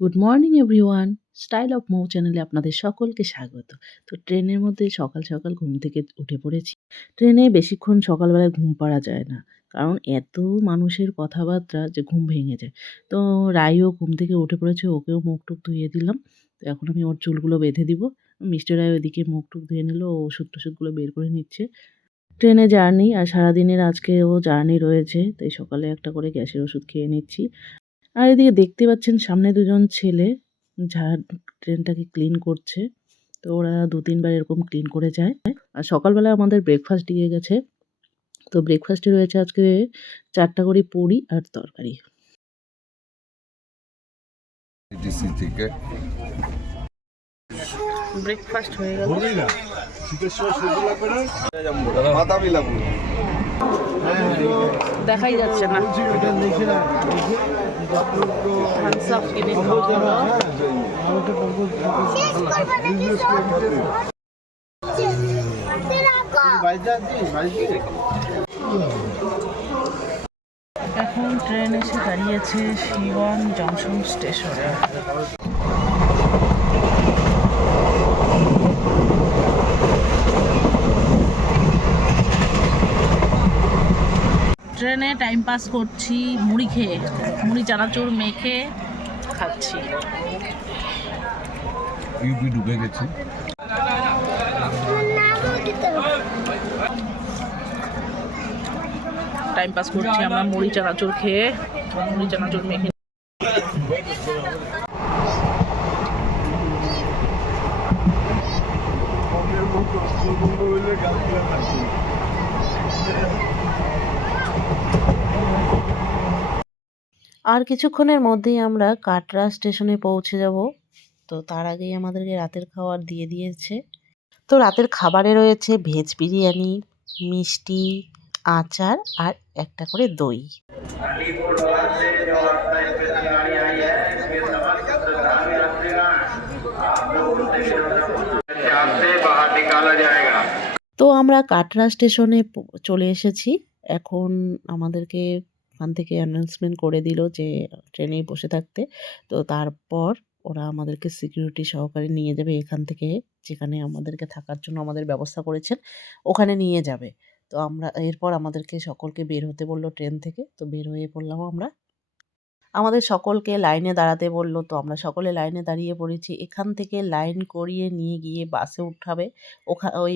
Good morning everyone. Style of Mou চ্যানেলে আপনাদের সকলকে স্বাগত। তো ট্রেনের মধ্যে সকাল, সকাল ঘুম থেকে উঠে পড়েছি। ট্রেনে বেশিক্ষণ সকালবেলায় ঘুম পাড়া যায় না। কারণ এত মানুষের কথাবার্তা যে ঘুম ভেঙে যায়। তো রাইও ঘুম থেকে উঠে পড়েছে, ওকেও মুখ-টুখ ধুইয়ে দিলাম। তো এখন আমি ওর চুলগুলো বেঁধে দিব। মিষ্টি রায় ওইদিকে মুখ-টুখ ধুয়ে নিল, ও ওষুধ-টষুধগুলো বের করে নিচ্ছে। ট্রেনে জার্নি আর সারাদিনের আজকেও জার্নি রয়েছে। তাই সকালে একটা করে গ্যাসের ওষুধ খেয়ে নিচ্ছি। আর এদিকে দেখতে পাচ্ছেন সামনে দুজন ছেলে ট্রেনটাকে ক্লিন করছে। তো ওরা ২-৩ বার এরকম ক্লিন করে যায়। আর সকালবেলা আমাদের ব্রেকফাস্ট দিয়ে গেছে। তো ব্রেকফাস্টে রয়েছে আজকে ৪ টা করে পুরি আর তরকারি। ডিসি থেকে ব্রেকফাস্ট হয়ে গেল। বাতাবি লাগবে দেখাই যাচ্ছে না। থামস আপ কিনে খাওয়া হলো। এখন ট্রেন এসে দাঁড়িয়েছে শিবন জংশন স্টেশনে। ট্রেনে টাইম পাস করছি মুড়ি খেয়ে, মুড়ি চানাচুর মেখে খাচ্ছি। ইউপি ঢুকে গেছি। টাইম পাস করছি আমরা মুড়ি চানাচুর খেয়ে, মুড়ি চানাচুর মেখে। আর কিছুক্ষণের মধ্যেই আমরা কাটরা স্টেশনে পৌঁছে যাব। তো তার আগেই আমাদেরকে রাতের খাবার দিয়ে দিয়েছে। তো রাতের খাবারে রয়েছে ভেজ বিরিয়ানি, মিষ্টি, আচার আর একটা করে দই। তো আমরা কাটরা স্টেশনে চলে এসেছি। এখন আমাদেরকে ওখান থেকে অ্যানাউন্সমেন্ট করে দিল যে ট্রেনেই বসে থাকতে। তো তারপর ওরা আমাদেরকে সিকিউরিটি সহকারে নিয়ে যাবে এখান থেকে, যেখানে আমাদেরকে থাকার জন্য আমাদের ব্যবস্থা করেছেন, ওখানে নিয়ে যাবে। তো আমরা এরপর আমাদেরকে সকলকে বের হতে বলল ট্রেন থেকে। তো বের হয়ে পড়লাম আমরা। আমাদের সকলকে লাইনে দাঁড়াতে বলল। তো আমরা সকলে লাইনে দাঁড়িয়ে পড়েছি। এখান থেকে লাইন করিয়ে নিয়ে গিয়ে বাসে উঠাবে। ওই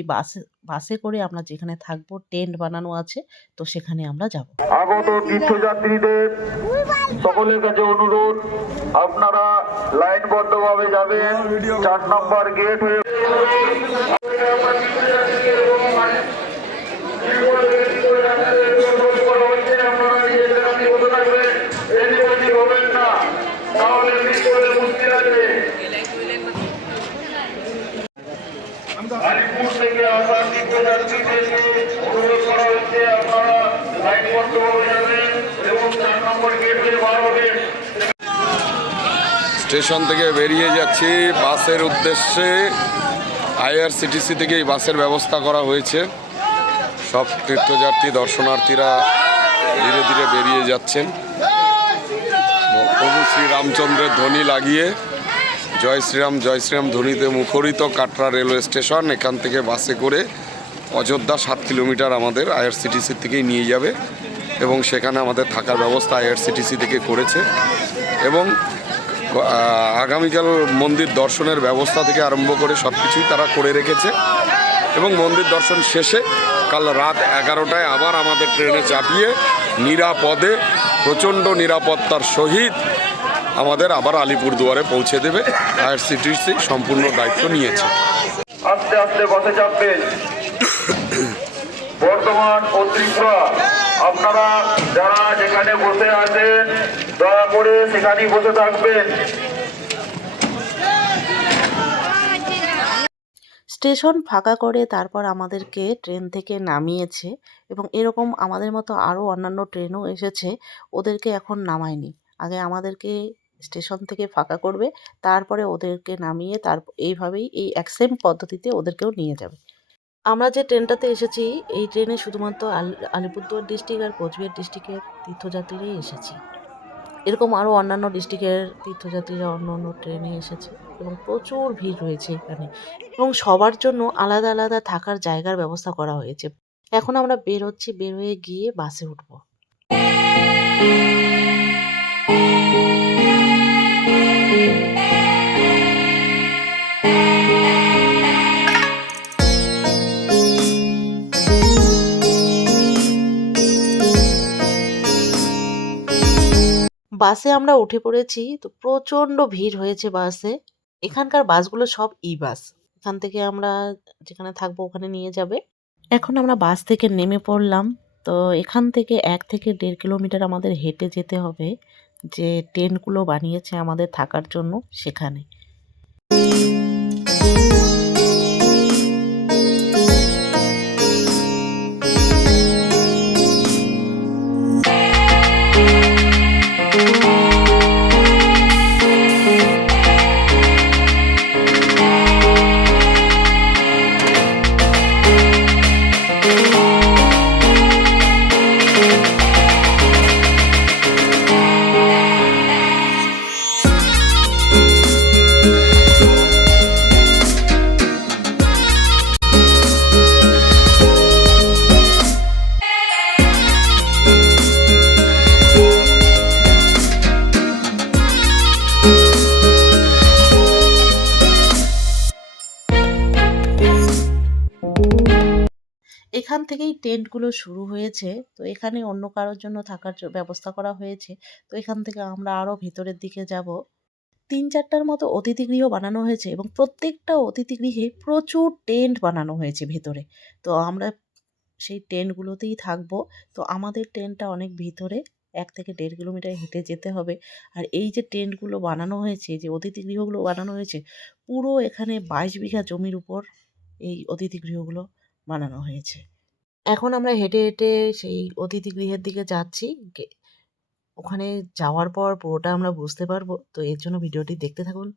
বাসে করে আমরা যেখানে থাকবো টেন্ট বানানো আছে, তো সেখানে আমরা যাব। আগত তীর্থযাত্রীদের সকলের কাছে অনুরোধ, আপনারা লাইনবদ্ধভাবে যাবেন। ৪ নম্বর গেট হয়ে আলিপুর থেকে আসা তীর্থযাত্রীদেরকে অনুরোধ করা হচ্ছে, আপনারা লাইনবদ্ধভাবে যাবেন এবং ৪ নম্বর গেট হয়ে বার হবেন। স্টেশন থেকে বেরিয়ে যাচ্ছি বাসের উদ্দেশ্যে। আইআরসিটিসি থেকে এই বাসের ব্যবস্থা করা হয়েছে। সব তীর্থযাত্রী দর্শনার্থীরা ধীরে ধীরে বেরিয়ে যাচ্ছেন। প্রভু শ্রীরামচন্দ্রের ধ্বনি লাগিয়ে জয় শ্রীরাম ধ্বনিতে মুখরিত কাটরা রেলওয়ে স্টেশন। এখান থেকে বাসে করে অযোধ্যা ৭ কিলোমিটার আমাদের আইআরসিটিসি থেকেই নিয়ে যাবে এবং সেখানে আমাদের থাকার ব্যবস্থা আইআরসিটিসি থেকে করেছে এবং আগামীকাল মন্দির দর্শনের ব্যবস্থা থেকে আরম্ভ করে সব কিছুই তারা করে রেখেছে এবং মন্দির দর্শন শেষে কাল রাত 11টায় আবার আমাদের ট্রেনে চাপিয়ে নিরাপদে, প্রচণ্ড নিরাপত্তার সহিত আমাদের আবার আলিপুরদুয়ারে পৌঁছে দেবে। আইআরসিটিসি সম্পূর্ণ দায়িত্ব নিয়েছে। আস্তে আস্তে বসে চাপবেন। বর্ধমান ও ত্রিপুরা, আপনারা যারা যেখানে বসে আছেন দয়া করে সেখানেই বসে থাকবেন। স্টেশন ফাঁকা করে তারপর আমাদেরকে ট্রেন থেকে নামিয়েছে এবং এরকম আমাদের মতো আরও অন্যান্য ট্রেনও এসেছে, ওদেরকে এখন নামায়নি। আগে আমাদেরকে স্টেশন থেকে ফাঁকা করবে, তারপরে ওদেরকে নামিয়ে এইভাবেই এই এক সেম পদ্ধতিতে ওদেরকেও নিয়ে যাবে। আমরা যে ট্রেনটাতে এসেছি এই ট্রেনে শুধুমাত্র আলিপুরদুয়ার ডিস্ট্রিক্ট আর কোচবিহার ডিস্ট্রিক্টের তীর্থযাত্রীরাই এসেছি। এরকম আরও অন্যান্য ডিস্ট্রিক্টের তীর্থযাত্রীরা অন্য অন্য ট্রেনে এসেছে এবং প্রচুর ভিড় রয়েছে এখানে এবং সবার জন্য আলাদা আলাদা থাকার জায়গার ব্যবস্থা করা হয়েছে। এখন আমরা বের হচ্ছি, বের হয়ে গিয়ে বাসে উঠবো। বাসে আমরা উঠে পড়েছি। তো প্রচণ্ড ভিড় হয়েছে বাসে। এখানকার বাসগুলো সব ই-বাস। এখান থেকে আমরা যেখানে থাকবো ওখানে নিয়ে যাবে। এখন আমরা বাস থেকে নেমে পড়লাম। তো এখান থেকে ১ থেকে ১.৫ কিলোমিটার আমাদের হেঁটে যেতে হবে যে টেন্টগুলো বানিয়েছে আমাদের থাকার জন্য সেখানে। এখান থেকেই টেন্টগুলো শুরু হয়েছে। তো এখানে অন্য কারোর জন্য থাকার ব্যবস্থা করা হয়েছে। তো এখান থেকে আমরা আরো ভেতরের দিকে যাব। ৩-৪ টার মতো অতিথিগৃহ বানানো হয়েছে এবং প্রত্যেকটা অতিথিগৃহে প্রচুর টেন্ট বানানো হয়েছে ভেতরে। তো আমরা সেই টেন্টগুলোতেই থাকবো। তো আমাদের টেন্টটা অনেক ভিতরে ১ থেকে ১.৫ কিলোমিটার হেঁটে যেতে হবে। আর এই যে টেন্টগুলো বানানো হয়েছে, যে অতিথিগৃহগুলো বানানো হয়েছে, পুরো এখানে ২২ বিঘা জমির উপর এই অতিথিগৃহগুলো বানানো হয়েছে। এখন আমরা হেঁটে হেঁটে সেই অতিথিগৃহের দিকে যাচ্ছি। ওখানে যাওয়ার পর পুরোটা আমরা বুঝতে পারবো। তো এর জন্য ভিডিওটি দেখতে থাকুন।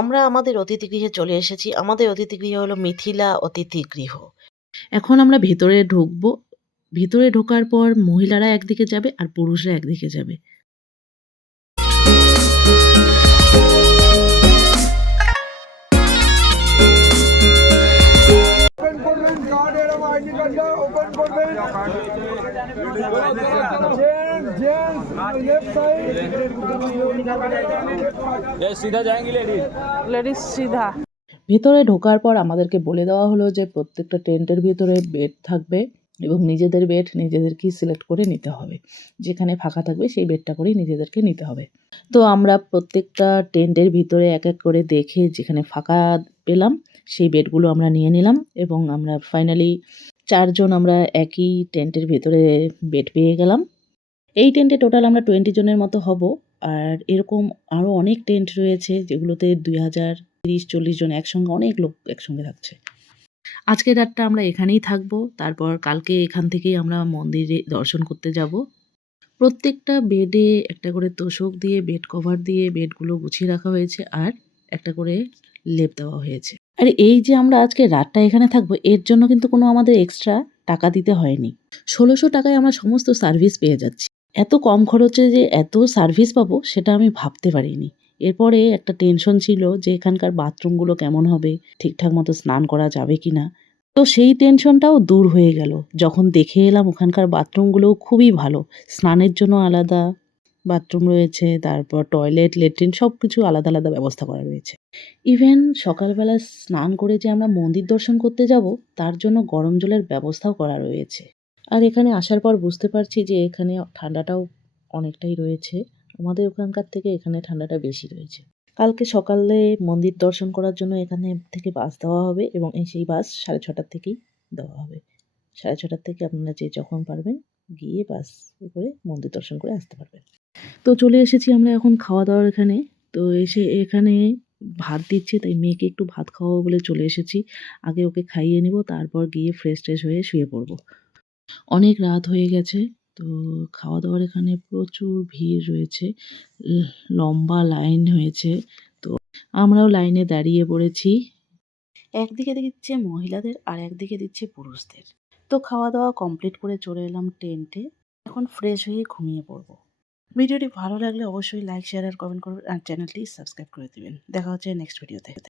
আমরা আমাদের অতিথিগৃহে চলে এসেছি। আমাদের অতিথিগৃহ হলো মিথিলা অতিথিগৃহ। এখন আমরা ভেতরে ঢুকবো। ভিতরে ঢোকার পর মহিলারা একদিকে যাবে আর পুরুষরা একদিকে যাবে। ওপেন করবেন, কার্ড এরকম আইডি কার্ডটা ওপেন করবেন। जेंट्स लेफ्ट साइड, ये सीधा जाएंगी लेडीज सीधा। ভেতরে ঢোকার পর আমাদেরকে বলে দেওয়া হলো যে প্রত্যেকটা টেন্টের ভিতরে বেড থাকবে এবং নিজেদের বেড নিজেদেরকেই সিলেক্ট করে নিতে হবে। যেখানে ফাঁকা থাকবে সেই বেডটা করেই নিজেদেরকে নিতে হবে। তো আমরা প্রত্যেকটা টেন্টের ভিতরে এক এক করে দেখে যেখানে ফাঁকা পেলাম সেই বেডগুলো আমরা নিয়ে নিলাম এবং আমরা ফাইনালি ৪ জন আমরা একই টেন্টের ভেতরে বেড পেয়ে গেলাম। এই টেন্টে টোটাল আমরা 20 জনের মতো হব। আর এরকম আরও অনেক টেন্ট রয়েছে যেগুলোতে ২০০০, ৩০-৪০ জন একসঙ্গে, অনেক লোক একসঙ্গে থাকছে। আজকের রাতটা আমরা এখানেই থাকবো। তারপর কালকে এখান থেকেই আমরা মন্দিরে দর্শন করতে যাব। প্রত্যেকটা বেডে একটা করে তোশক দিয়ে, বেড কভার দিয়ে বেডগুলো গুছিয়ে রাখা হয়েছে আর একটা করে লেপ দেওয়া হয়েছে। আর এই যে আমরা আজকে রাতটা এখানে থাকবো এর জন্য কিন্তু কোনো আমাদের এক্সট্রা টাকা দিতে হয়নি। ১৬০০ টাকায় আমরা সমস্ত সার্ভিস পেয়ে যাচ্ছি। এত কম খরচে যে এত সার্ভিস পাবো সেটা আমি ভাবতে পারিনি। এরপরে একটা টেনশন ছিল যে এখানকার বাথরুমগুলো কেমন হবে, ঠিকঠাক মতো স্নান করা যাবে কিনা। তো সেই টেনশনটাও দূর হয়ে গেল যখন দেখে এলাম ওখানকার বাথরুমগুলোও খুবই ভালো। স্নানের জন্য আলাদা বাথরুম রয়েছে, তারপর টয়লেট, ল্যাট্রিন সবকিছু আলাদা আলাদা ব্যবস্থা করা রয়েছে। ইভেন সকালবেলা স্নান করে যে আমরা মন্দির দর্শন করতে যাব তার জন্য গরম জলের ব্যবস্থাও করা রয়েছে। আর এখানে আসার পর বুঝতে পারছি যে এখানে ঠান্ডাটাও অনেকটাই রয়েছে। আমাদের ওখানকার থেকে এখানে ঠান্ডাটা বেশি রয়েছে। কালকে সকালে মন্দির দর্শন করার জন্য এখানে থেকে বাস দেওয়া হবে এবং সেই বাস 6:30 থেকেই দেওয়া হবে। 6:30 থেকে আপনারা যে যখন পারবেন গিয়ে বাস করে মন্দির দর্শন করে আসতে পারবেন। তো চলে এসেছি আমরা এখন খাওয়া-দাওয়ার এখানে। তো এসে এখানে ভাত দিচ্ছে, তাই মেয়েকে একটু ভাত খাওয়াবো বলে চলে এসেছি। আগে ওকে খাইয়ে নেব, তারপর গিয়ে ফ্রেশ-ট্রেশ হয়ে শুয়ে পড়ব। অনেক রাত হয়ে গেছে। তো খাওয়া-দাওয়ার এখানে প্রচুর ভিড় রয়েছে। লম্বা লাইন হয়েছে। তো আমরাও লাইনে দাঁড়িয়ে পড়েছি। একদিকে দিচ্ছে মহিলাদের আর একদিকে দিচ্ছে পুরুষদের। তো খাওয়া-দাওয়া কমপ্লিট করে চলে এলাম টেন্টে। এখন ফ্রেশ হয়ে ঘুমিয়ে পড়ব। ভিডিওটি ভালো লাগলে অবশ্যই লাইক, শেয়ার আর কমেন্ট করবেন আর চ্যানেলটি সাবস্ক্রাইব করে দিবেন। দেখা হচ্ছে নেক্সট ভিডিওতে।